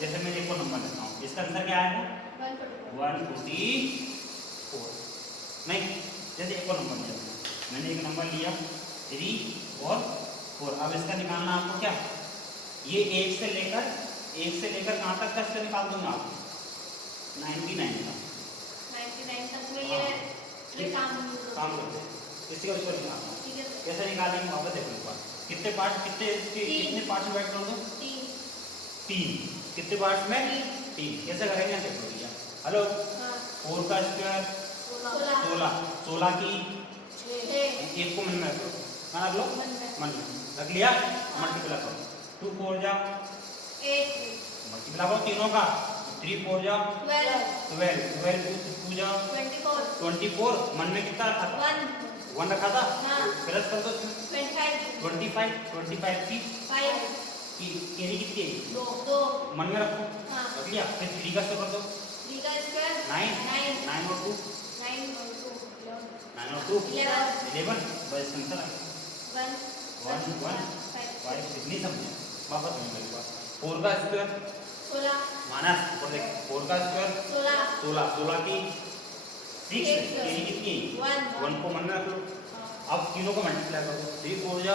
जैसे मैं एक और नंबर लेता हूँ, इसका आंसर क्या आएगा 144 नहीं। जैसे एक और नंबर लिया, मैंने एक नंबर लिया 3 और 4। अब इसका निकालना आपको क्या, ये एक से लेकर कहाँ तक का इसका निकाल दूंगा आप 99 का 99 तक में हाँ। ये काम करते हैं। इसके ऊपर निकालना ठीक है सर। कैसे निकालेंगे वापस देखो एक बार, कितने पार्ट कितने पार्ट्स में बैठ कर दो 3 कितने पार्ट्स में 3 कैसे करेंगे देखो भैया। हेलो 4 का स्क्वायर 16 की एक को मन में रख लो, हाँ लो मन में रख लिया, मल्टीप्लाई करो 2 4 जा 8 मल्टीप्लाई करो तीनों का 3 4 जा 12 2 जा 24 मन में कितना रखा था 1 रखा था, प्लस कर दो 25 की केरी कितनी है 2 मन में रखो रख लिया, फिर 3 का स्क्वायर कर दो 9 और 2 11 बस आंसर आ 1 1 5 कितनी समझे वापस नहीं मेरे पास 4 का स्क्वायर माइनस ऊपर देख 4 का स्क्वायर 16 की 6 केरी कितनी 1 को मन में रख लो। अब तीनों को मल्टीप्लाई करो 3 4 जा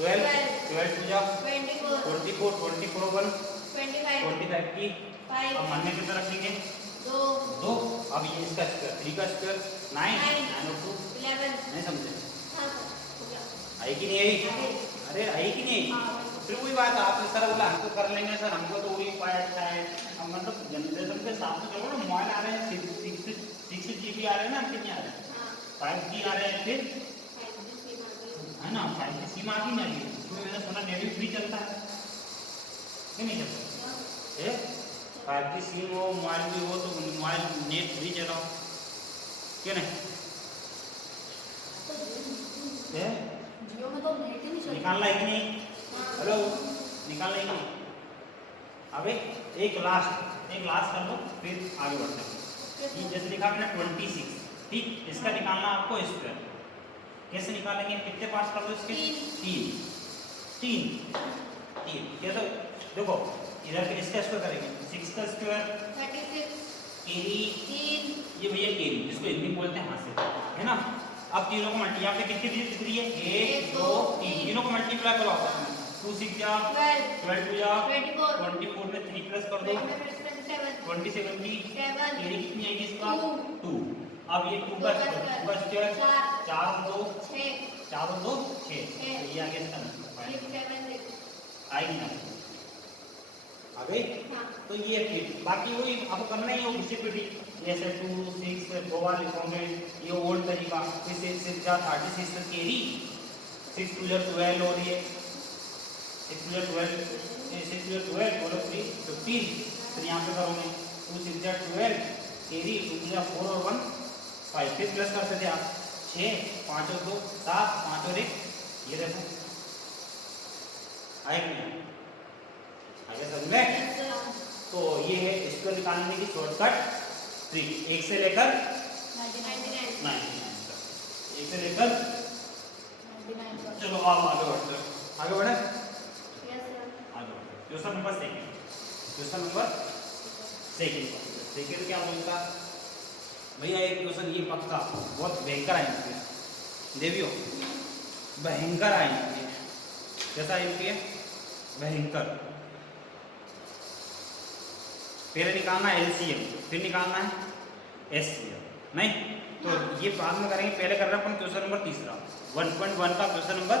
12 2 जा 24 1 25 की अब मन में कितना रखेंगे 2। अब ये इसका स्क्वायर 3 का स्क्वायर 9 और 2 नहीं समझे आई कि नहीं आई, अरे आई कि नहीं। फिर वही बात आपने सर बोला हमको कर लेंगे सर, हमको तो वही उपाय अच्छा है। अब मतलब जनरेशन के साथ में चलो ना, मोबाइल आ रहे हैं 6 GB आ रहे हैं ना, कितने आ रहे हैं 5G आ रहे हैं, फिर है ना 5G सिम आ गई ना, ये उसमें मैंने सुना नेट भी फ्री चलता है कि नहीं चलता है 5G सिम हो मोबाइल भी हो तो मोबाइल नेट फ्री चलाओ क्यों नहीं है? जियो में तो नेट ही नहीं चलता। निकालना है कि नहीं, हेलो निकालना है कि नहीं। अब एक लास्ट कर लो फिर आगे बढ़ते हैं। ये जैसे लिखा मैंने 26 ठीक, इसका निकालना आपको स्क्वायर कैसे निकालेंगे, कितने पार्ट्स कर दो इसके 3 कैसे देखो इधर इसका स्क्वायर करेंगे 6 का स्क्वायर 36 केरी ये भैया केरी जिसको हिंदी बोलते हैं हाथ से है ना। अब तीनों को मल्टीप्लाई यहाँ पे कितनी डिजिट दिख रही है 1 2 3 तीनों को मल्टीप्लाई करो आपस में 2 6 जा 12 2 जा 24 में 3 प्लस कर दो 27 की केरी कितनी आएगी इसका 2। अब ये 2 का स्क्वायर 4 और 2 6 तो ये आगे इसका आंसर आएगी ना आगे तो ये फिर बाकी वही आपको करना ही हो किसी पे भी जैसे 2 6 दो बार लिखोगे ये ओल्ड तरीका, फिर 6 जा 36 केरी 6 2 जा 12 और ये 6 2 जा 12 बोलो 3 15 फिर यहाँ पे करोगे 2 6 जा 12 केरी 2 जा 4 और 1 5 फिर प्लस करते थे आप 6 5 और 2 7 5 और 1 ये देखो आएगा आगे समझ में। तो ये है इसको निकालने की शॉर्टकट ट्रिक, 1 से लेकर 99 तक, 1 से लेकर चलो आप आगे बढ़ते हो, आगे बढ़े क्वेश्चन नंबर सेकंड क्या बोलता भैया एक क्वेश्चन ये पक्का बहुत भयंकर आएंगे देवियो भयंकर आएंगे कैसा आएंगे भयंकर। पहले निकालना है LCM फिर निकालना है SCM नहीं तो ये बाद में करेंगे, पहले कर रहे हैं अपन क्वेश्चन नंबर तीसरा 1.1 का question number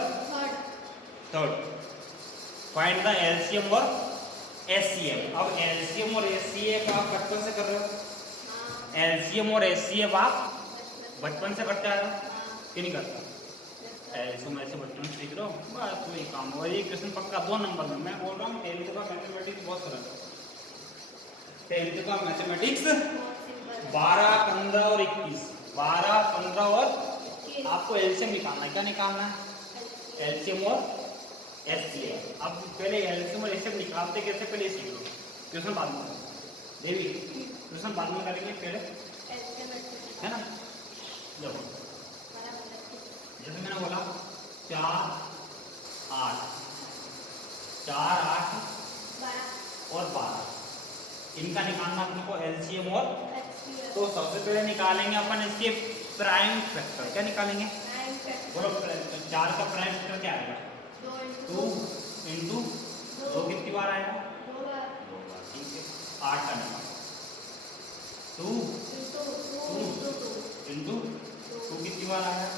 third find the LCM और SCM। अब LCM और SCM आप बचपन से कर रहे हो, LCM और SCM आप बचपन से करते आए हो कि नहीं करता ऐसे मैं ऐसे बचपन से सीख रहा हूँ बस वही काम हो। ये क्वेश्चन पक्का 2 नंबर में मैं बोल रहा हूँ 10th का मैथमेटिक्स बहुत सरल है। 10th का मैथमेटिक्स 12 15 और 21 12 15 और आपको एलसीएम निकालना है। क्या निकालना है एलसीएम और एचसीएफ। अब पहले एलसीएम और एचसीएफ निकालते कैसे पहले सीख लो, क्वेश्चन बाद में देवी क्वेश्चन बाद में करेंगे पहले है ना। देखो जैसे मैंने बोला 4 8 4 8 और 12, इनका निकालना अपने को एलसीएम और HCF तो सबसे पहले निकालेंगे अपन इसके प्राइम फैक्टर। क्या निकालेंगे? प्राइम फैक्टर बोलो 4 का प्राइम फैक्टर क्या आएगा? 2 इंटू 2 कितनी बार आएगा? 2 बार 2 बार। ठीक है, 8 का निकाल 2 इंटू 2 कितनी बार आएगा?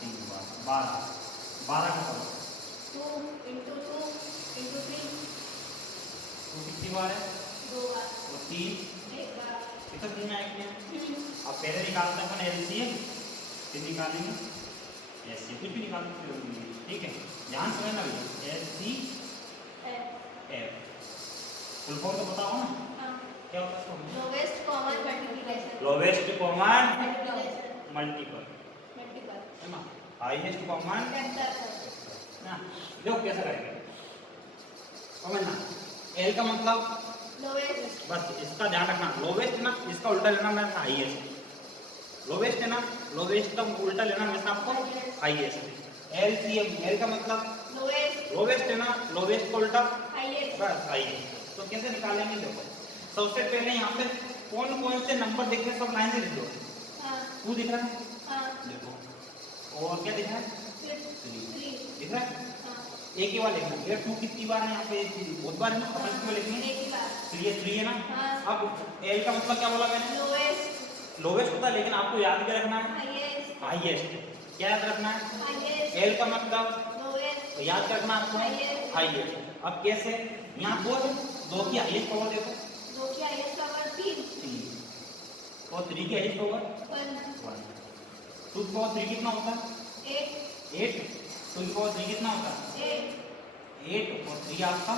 3 बार। 12 का करो 2 इंटू 3 2 कितनी बार है? 2 बार और 3 1 बार कितना दिन में आएगा? अब पहले निकालते हैं अपन एलसीएम, फिर निकालेंगे एलसीएम, कुछ भी निकाल सकते हो। ठीक है, ध्यान से समझना भैया। एलसीएम फुल फॉर्म तो बताओ ना, क्या होता है इसका? Lowest common multiplication lowest common multiplication multiple multiple है ना, हाईएस्ट कॉमन फैक्टर ना। देखो कैसे करेंगे, समझना। एल का मतलब लोवेस्ट बस इसका ध्यान रखना, लोवेस्ट ना इसका उल्टा लेना मैं हाईएस्ट। लोवेस्ट है ना, लोवेस्ट का उल्टा लेना मैं आपको हाईएस्ट। एलसीएम, एल का मतलब लोवेस्ट है ना, लोवेस्ट का उल्टा हाईएस्ट बस हाईएस्ट। तो कैसे निकालेंगे? देखो सबसे पहले यहाँ पे कौन कौन से नंबर दिख रहे हैं, सब लाइन से लिख दो। 2 दिख रहा है, देखो, और क्या दिख रहा है? 3 दिख रहा है। एक ही बार लिखना, ये 2 कितनी बार है यहाँ पे? बहुत बार है ना, अपन क्यों लिखेंगे? तो ये 3 है ना। अब एल का मतलब क्या बोला मैंने? लोवेस्ट होता है, लेकिन आपको याद क्या रखना है? हाईएस्ट। क्या याद रखना है? एल का मतलब याद रखना आपको हाईएस्ट। अब कैसे? यहाँ 2 की हाईएस्ट पावर देखो, 3 और 3 की हाईएस्ट पावर 1। 2 की पावर 3 कितना होता है? 8। 2 की पावर 3 कितना होता है? 8 और 3 आपका